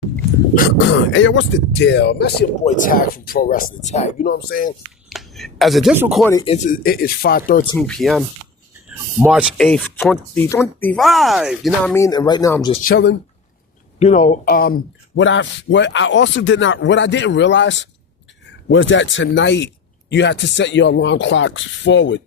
Hey, yo, what's the deal? That's your boy Tag from Pro Wrestling Tag. You know what I'm saying? As of this recording, it is 5:13 p.m., March 8th, 2025. You know what I mean? And right now I'm just chilling. You know, what I didn't realize was that tonight you have to set your alarm clocks forward.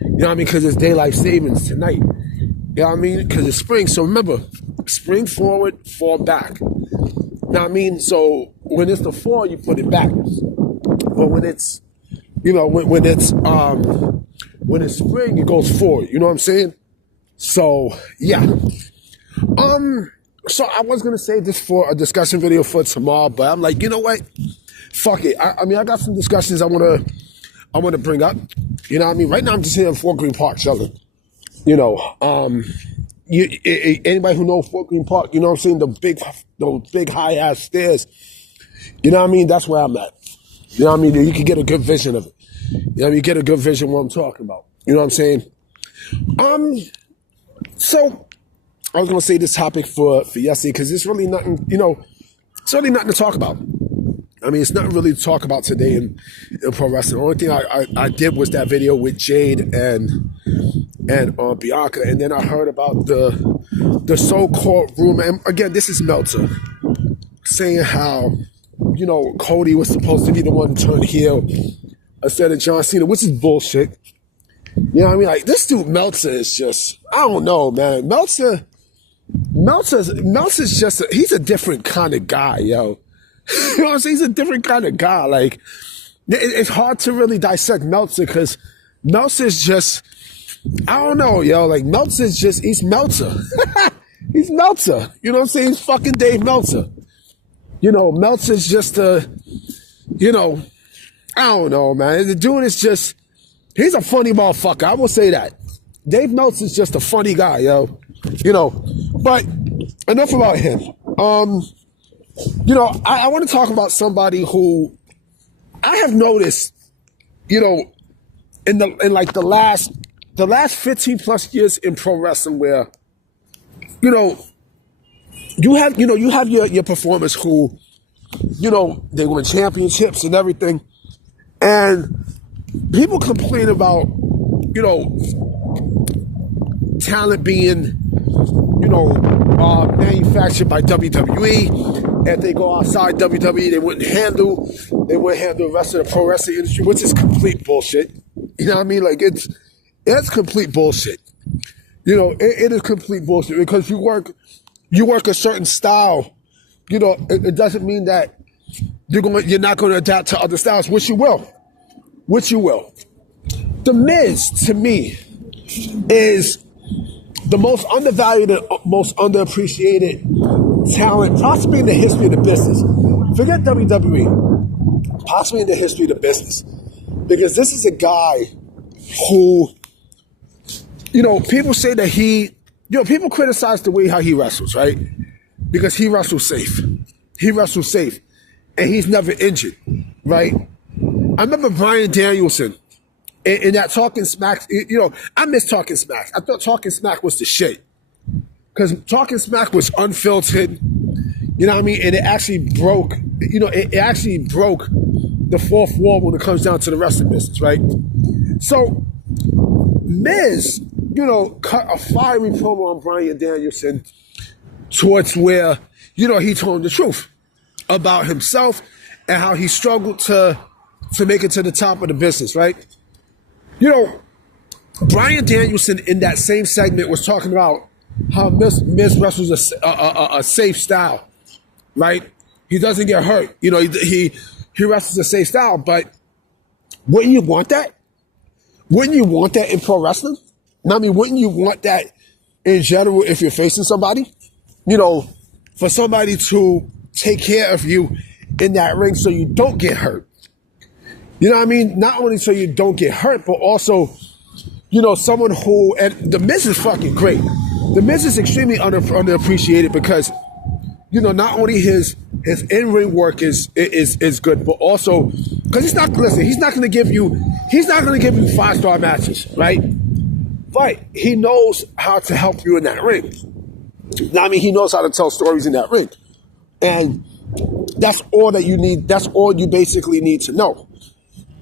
You know what I mean? Because it's daylight savings tonight. You know what I mean? Because it's spring. So remember, spring forward, fall back. You know what I mean? So when it's the fall, you put it backwards. But when it's, when it's spring, it goes forward. You know what I'm saying? So yeah. So I was gonna say this for a discussion video for tomorrow, but I'm like, you know what? Fuck it. I mean, I got some discussions I wanna bring up. You know what I mean? Right now I'm just here in Fort Greene Park chilling. You know, anybody who knows Fort Greene Park, you know what I'm saying? Those big high ass stairs. You know what I mean? That's where I'm at. You know what I mean? You can get a good vision of it. You know what I mean? You get a good vision of what I'm talking about. You know what I'm saying? So I was gonna say this topic for yesterday because it's really nothing, it's really nothing to talk about. I mean, it's nothing really to talk about today in pro wrestling. The only thing I did was that video with Jade and Bianca, and then I heard about the so-called rumor. And again, this is Meltzer saying how, Cody was supposed to be the one to turn heel instead of John Cena, which is bullshit. You know what I mean? Like, this dude Meltzer is just, I don't know, man. Meltzer's just, he's a different kind of guy, yo. You know what I'm saying? He's a different kind of guy. Like, it's hard to really dissect Meltzer because Meltzer's just, I don't know, yo. Like, Meltzer's just, he's Meltzer. He's Meltzer. You know what I'm saying? He's fucking Dave Meltzer. Meltzer's just I don't know, man. The dude is just, he's a funny motherfucker. I will say that. Dave Meltzer's just a funny guy, yo. But enough about him. I want to talk about somebody who I have noticed, in the last 15 plus years in pro wrestling where, you have your performers who, they win championships and everything. And people complain about, talent being, manufactured by WWE. If they go outside WWE, they wouldn't handle the rest of the pro wrestling industry, which is complete bullshit. You know what I mean? Like, it's complete bullshit. It is complete bullshit because you work a certain style. It doesn't mean that you're not going to adapt to other styles, which you will. The Miz, to me, is the most undervalued and most underappreciated talent, possibly in the history of the business. Forget WWE, possibly in the history of the business. Because this is a guy who, people say that people criticize the way how he wrestles, right? Because he wrestles safe. And he's never injured, right? I remember Bryan Danielson in that Talking Smack. I miss Talking Smack. I thought Talking Smack was the shit. Because Talking Smack was unfiltered, you know what I mean? And it actually broke, the fourth wall when it comes down to the wrestling business, right? So, Miz, cut a fiery promo on Bryan Danielson towards where, he told him the truth about himself and how he struggled to make it to the top of the business, right? Bryan Danielson in that same segment was talking about how Miz wrestles a safe style, right? He doesn't get hurt. He wrestles a safe style, but wouldn't you want that? Wouldn't you want that in pro wrestling? I mean, wouldn't you want that in general if you're facing somebody? For somebody to take care of you in that ring so you don't get hurt. You know what I mean? Not only so you don't get hurt, but also, someone who, and The Miz is fucking great. The Miz is extremely underappreciated because, not only his in-ring work is good, but also, because he's not going to give you 5-star matches, right? But he knows how to help you in that ring. Now, I mean, he knows how to tell stories in that ring. And that's all that you need. That's all you basically need to know,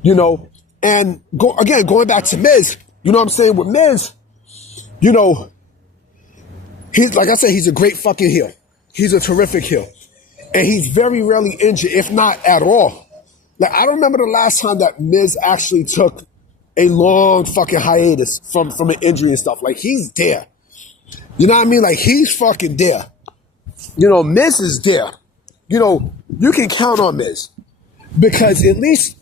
you know. And going back to Miz, you know what I'm saying? With Miz, you know, he's, like I said, he's a great fucking heel. He's a terrific heel. And he's very rarely injured, if not at all. Like, I don't remember the last time that Miz actually took a long fucking hiatus from an injury and stuff. Like, he's there. You know what I mean? Like, he's fucking there. You know, Miz is there. You know, you can count on Miz. Because at least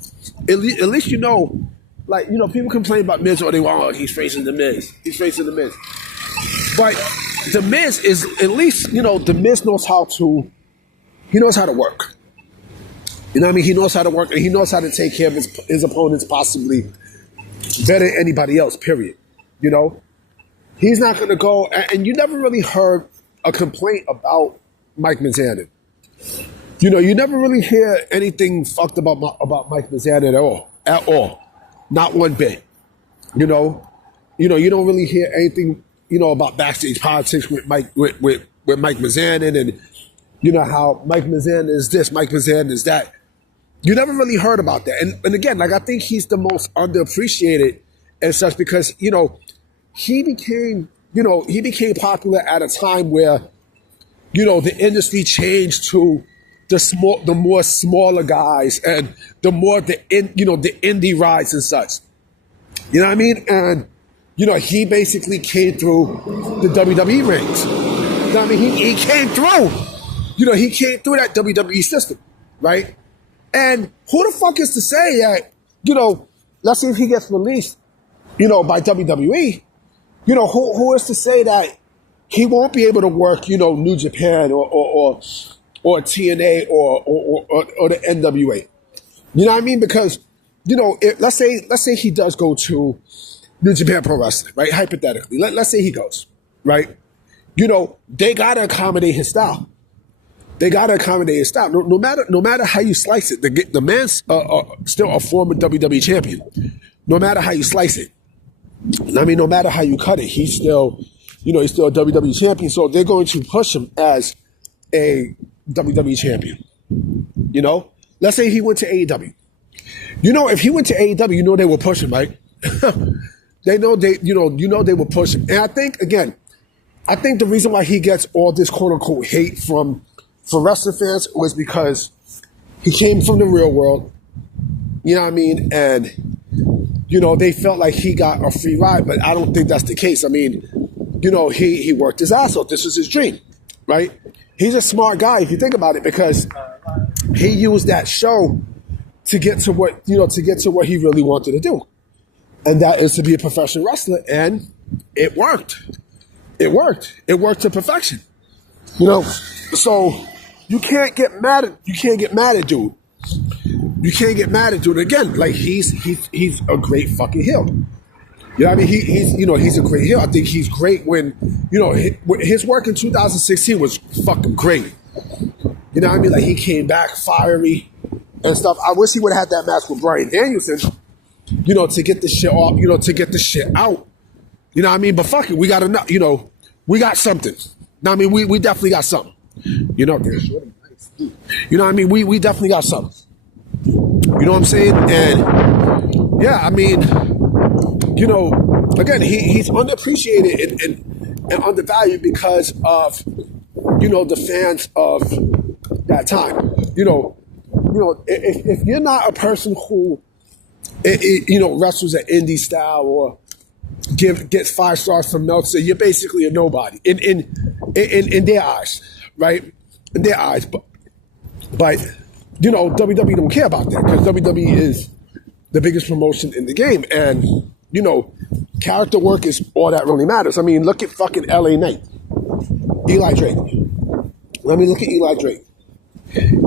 you know, like, you know, people complain about Miz or they want, oh, he's facing the Miz. He's facing the Miz. But the Miz is, at least, you know, the Miz knows how to work. You know what I mean? He knows how to work, and he knows how to take care of his opponents possibly better than anybody else, period. You know? He's not going to go, and you never really heard a complaint about Mike Mizanin. You know, you never really hear anything fucked about Mike Mizanin at all. Not one bit. You know, you don't really hear anything, you know, about backstage politics with Mike Mizanin, and you know how Mike Mizanin is this, Mike Mizanin is that. You never really heard about that. And again, like, I think he's the most underappreciated and such because, you know, he became popular at a time where, you know, the industry changed to the more smaller guys and the more the indie rides and such. You know what I mean? And, you know, he basically came through the WWE rings. You know what I mean? He came through. You know, he came through that WWE system, right? And who the fuck is to say that, you know, let's say if he gets released, you know, by WWE, you know, who is to say that he won't be able to work, you know, New Japan or TNA or the NWA. You know what I mean? Because, you know, let's say he does go to New Japan Pro Wrestling, right? Hypothetically, let's say he goes, right? You know, they gotta accommodate his style. They gotta accommodate his style. No matter how you slice it, the man's still a former WWE champion. No matter how you slice it, I mean, no matter how you cut it, he's still a WWE champion. So they're going to push him as a WWE champion. You know, let's say he went to AEW. You know, if he went to AEW, you know they will push him, right? They know they will push him. And I think the reason why he gets all this quote unquote hate for wrestling fans was because he came from the real world. You know what I mean? And, you know, they felt like he got a free ride, but I don't think that's the case. I mean, you know, he worked his ass off. This was his dream, right? He's a smart guy if you think about it, because he used that show to get to what he really wanted to do. And that is to be a professional wrestler. And it worked. It worked. It worked to perfection. You know, so you can't get mad at dude. You can't get mad at dude. Again, like, he's a great fucking heel. You know what I mean? He's a great heel. I think he's great when, you know, his work in 2016 was fucking great. You know what I mean? Like, he came back fiery and stuff. I wish he would have had that match with Bryan Danielson, you know, to get the shit off, you know, to get the shit out. You know what I mean? But fuck it, we got enough, you know, we got something. I mean, we definitely got something. You know what I mean? We definitely got something. You know what I'm saying? And yeah, I mean, you know, again, he's underappreciated and undervalued because of, you know, the fans of that time. You know, if you're not a person who, you know, wrestles an indie style or gets 5 stars from Meltzer, you're basically a nobody in their eyes, right? In their eyes, but you know, WWE don't care about that because WWE is the biggest promotion in the game, and you know, character work is all that really matters. I mean, look at fucking LA Knight, Eli Drake. Let me look at Eli Drake.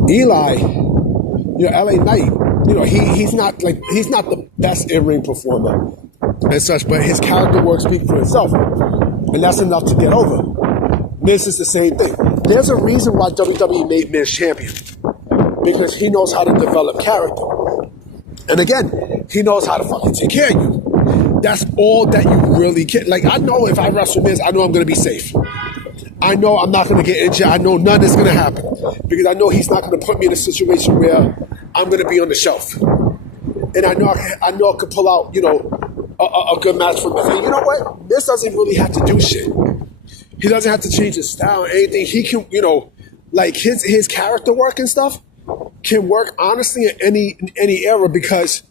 Eli, you know, LA Knight, you know, he's not the best in-ring performer and such, but his character work speaks for itself, and that's enough to get over. Miz is the same thing. There's a reason why WWE made Miz champion, because he knows how to develop character, and again, he knows how to fucking take care of you. That's all that you really can. Like, I know if I wrestle Miz, I know I'm gonna be safe. I know I'm not going to get injured. I know none is going to happen because I know he's not going to put me in a situation where I'm going to be on the shelf. And I know I could pull out, a good match from this. And you know what? This doesn't really have to do shit. He doesn't have to change his style or anything. He can, like his character work and stuff can work honestly in any era because,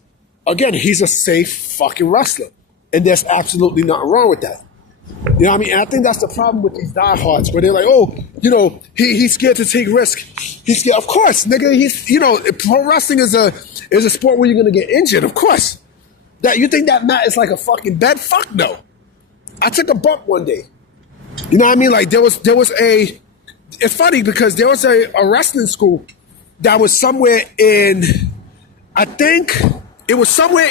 again, he's a safe fucking wrestler. And there's absolutely nothing wrong with that. You know what I mean? And I think that's the problem with these diehards where they're like, oh, he's scared to take risk. He's scared. Of course, nigga, pro wrestling is a sport where you're going to get injured. Of course. That you think that mat is like a fucking bed? Fuck no. I took a bump one day. You know what I mean? Like it's funny because there was a wrestling school that was somewhere in, I think it was somewhere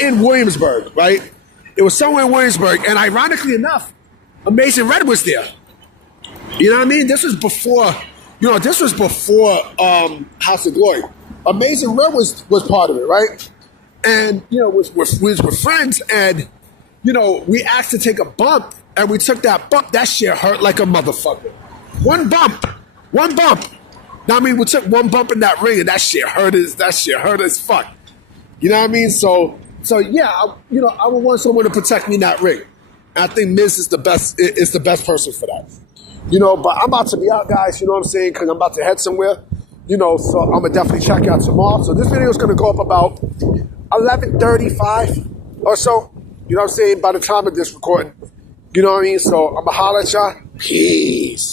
in Williamsburg, right? It was somewhere in Williamsburg, and ironically enough, Amazing Red was there. You know what I mean? This was before House of Glory. Amazing Red was part of it, right? And we were friends, and we asked to take a bump, and we took that bump. That shit hurt like a motherfucker. One bump. Now I mean, we took one bump in that ring, and that shit hurt as fuck. You know what I mean? So yeah, I would want someone to protect me in that ring. And I think Miz is the best person for that. But I'm about to be out, guys, you know what I'm saying? Because I'm about to head somewhere. So I'm going to definitely check you out tomorrow. So this video is going to go up about 11:35 or so. You know what I'm saying? By the time of this recording. You know what I mean? So I'm going to holler at y'all. Peace.